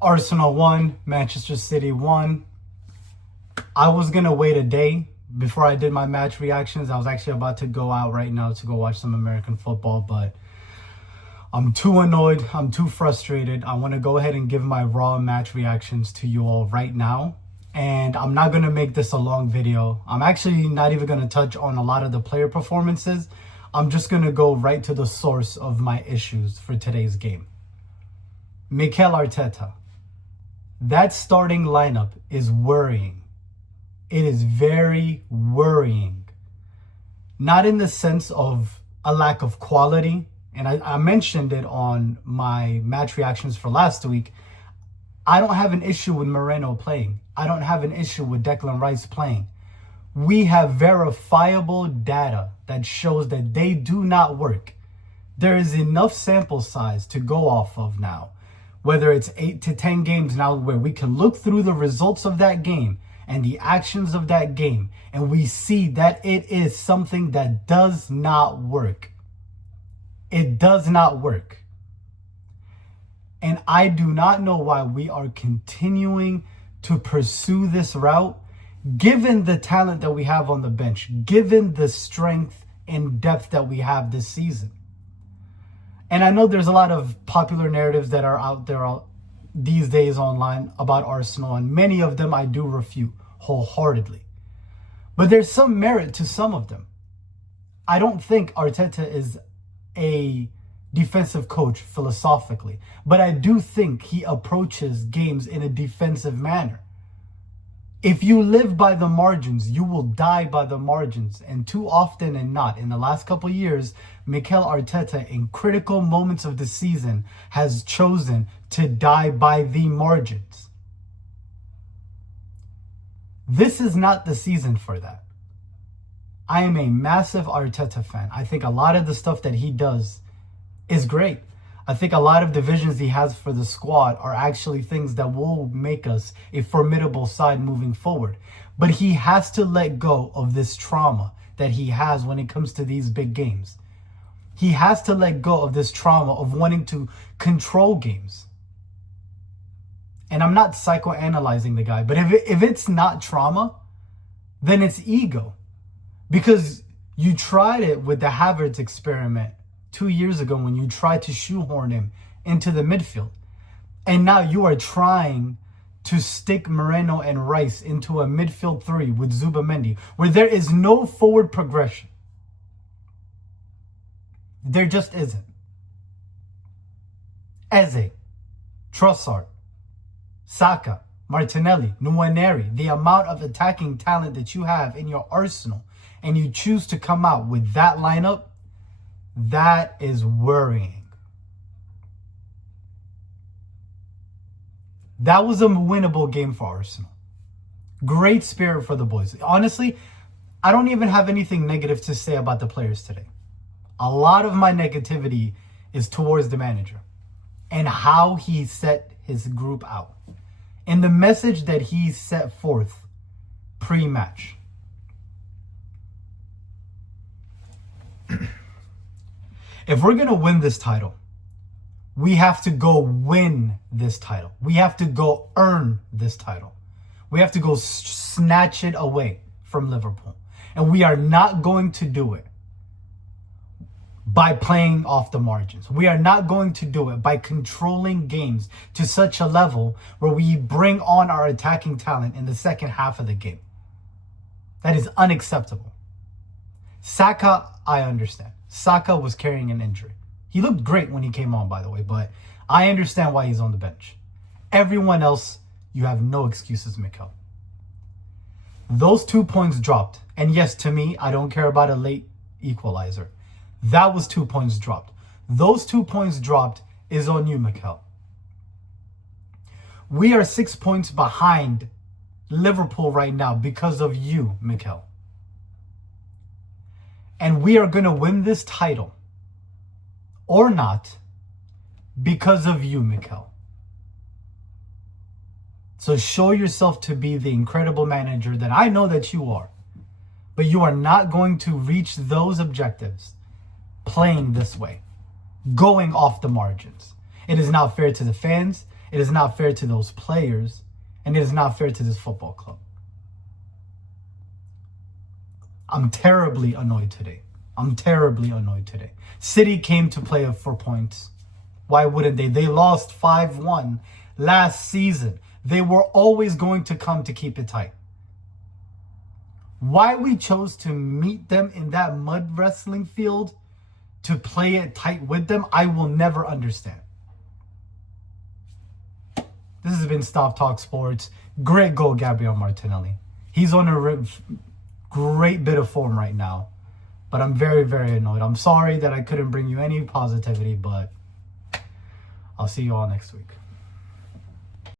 Arsenal won, Manchester City won. I was going to wait a day before I did my match reactions. I was actually about to go out right now to go watch some American football, but I'm too annoyed. I'm too frustrated. I want to go ahead and give my raw match reactions to you all right now. And I'm not going to make this a long video. I'm actually not even going to touch on a lot of the player performances. I'm just going to go right to the source of my issues for today's game. Mikel Arteta. That starting lineup is worrying. It is very worrying. Not in the sense of a lack of quality. And I mentioned it on my match reactions for last week. I don't have an issue with Moreno playing. I don't have an issue with Declan Rice playing. We have verifiable data that shows that they do not work. There is enough sample size to go off of now. Whether it's 8 to 10 games now where we can look through the results of that game and the actions of that game, and we see that it is something that does not work. It does not work. And I do not know why we are continuing to pursue this route, given the talent that we have on the bench, given the strength and depth that we have this season. And I know there's a lot of popular narratives that are out there these days online about Arsenal, and many of them I do refute wholeheartedly. But there's some merit to some of them. I don't think Arteta is a defensive coach philosophically, but I do think he approaches games in a defensive manner. If you live by the margins, you will die by the margins. And too often and not, in the last couple of years, Mikel Arteta, in critical moments of the season, has chosen to die by the margins. This is not the season for that. I am a massive Arteta fan. I think a lot of the stuff that he does is great. I think a lot of the visions he has for the squad are actually things that will make us a formidable side moving forward. But he has to let go of this trauma that he has when it comes to these big games. He has to let go of this trauma of wanting to control games. And I'm not psychoanalyzing the guy, but if it's not trauma, then it's ego. Because you tried it with the Havertz experiment 2 years ago when you tried to shoehorn him into the midfield. And now you are trying to stick Moreno and Rice into a midfield three with Zubamendi, where there is no forward progression. There just isn't. Eze, Trossard, Saka, Martinelli, Nwaneri, the amount of attacking talent that you have in your arsenal, and you choose to come out with that lineup, that is worrying. That was a winnable game for Arsenal. Great spirit for the boys. Honestly, I don't even have anything negative to say about the players today. A lot of my negativity is towards the manager and how he set his group out and the message that he set forth pre-match. If we're going to win this title, we have to go win this title. We have to go earn this title. We have to go snatch it away from Liverpool. And we are not going to do it by playing off the margins. We are not going to do it by controlling games to such a level where we bring on our attacking talent in the second half of the game. That is unacceptable. Saka, I understand. Saka was carrying an injury. He looked great when he came on, by the way, but I understand why he's on the bench. Everyone else, you have no excuses, Mikel. Those 2 points dropped. And yes, to me, I don't care about a late equalizer. That was 2 points dropped. Those 2 points dropped is on you, Mikel. We are 6 points behind Liverpool right now because of you, Mikel. And we are going to win this title, or not, because of you, Mikel. So show yourself to be the incredible manager that I know that you are. But you are not going to reach those objectives playing this way, going off the margins. It is not fair to the fans. It is not fair to those players, and it is not fair to this football club. I'm terribly annoyed today. City came to play for points. Why wouldn't they? They lost 5-1 last season. They were always going to come to keep it tight. Why we chose to meet them in that mud wrestling field to play it tight with them, I will never understand. This has been Stop Talk Sports. Great goal, Gabriel Martinelli. He's on a great bit of form right now. But I'm very, very annoyed. I'm sorry that I couldn't bring you any positivity, but I'll see you all next week.